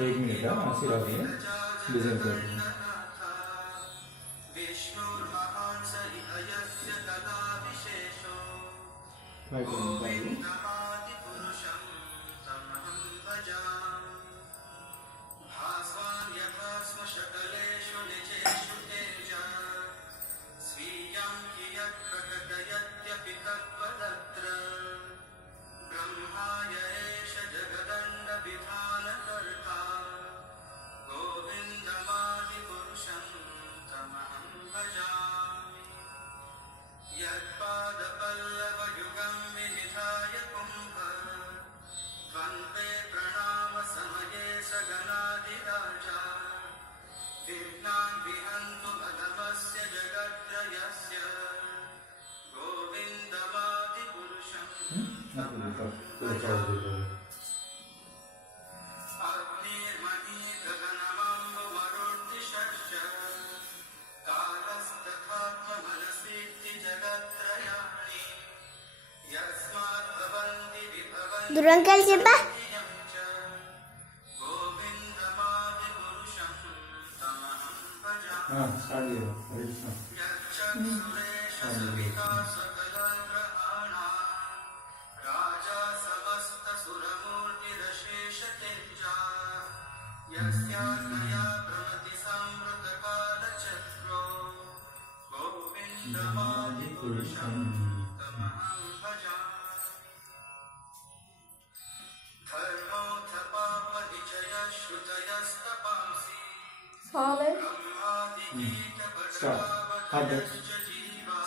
एक मिनट आशीर्वाद डिजाइन कर ದುರಂಗ್ ಕಲ್ಸಿಪ್ಪ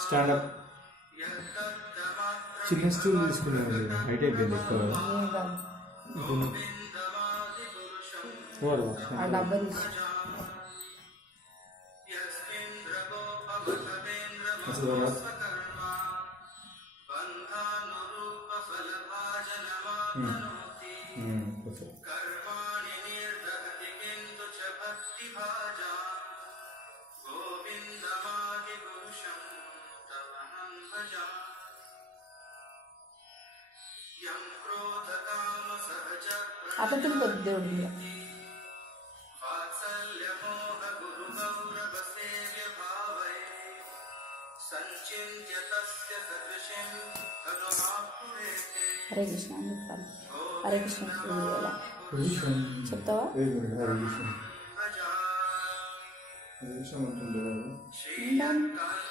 స్టాండ్ అప్ చిన్న స్టూల్ తీసుకున్నాను హైట్ అయిపోయింది ఎక్కువ आता तुम्ही कधी देऊन हरे कृष्ण हरे कृष्ण చెప్తావా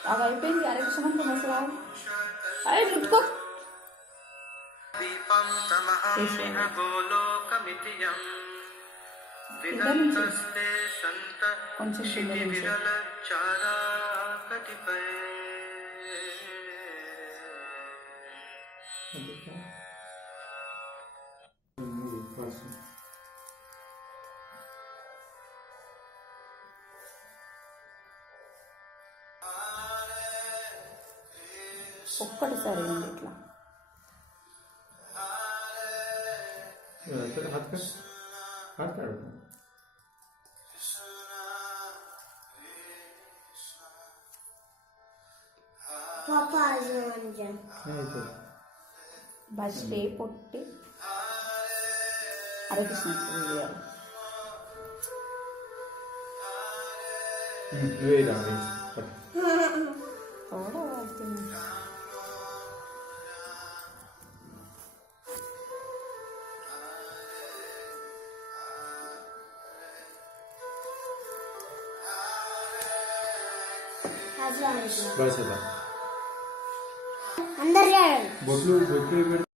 అది అయిపోయింది హరే కృష్ణ మంత్రం అసలు అరే ముట్టుకో కొంచెం ఒక్కటిసారి ఇట్లా బస్టే పొట్టి హరే కృష్ణ बस अंदर बोटू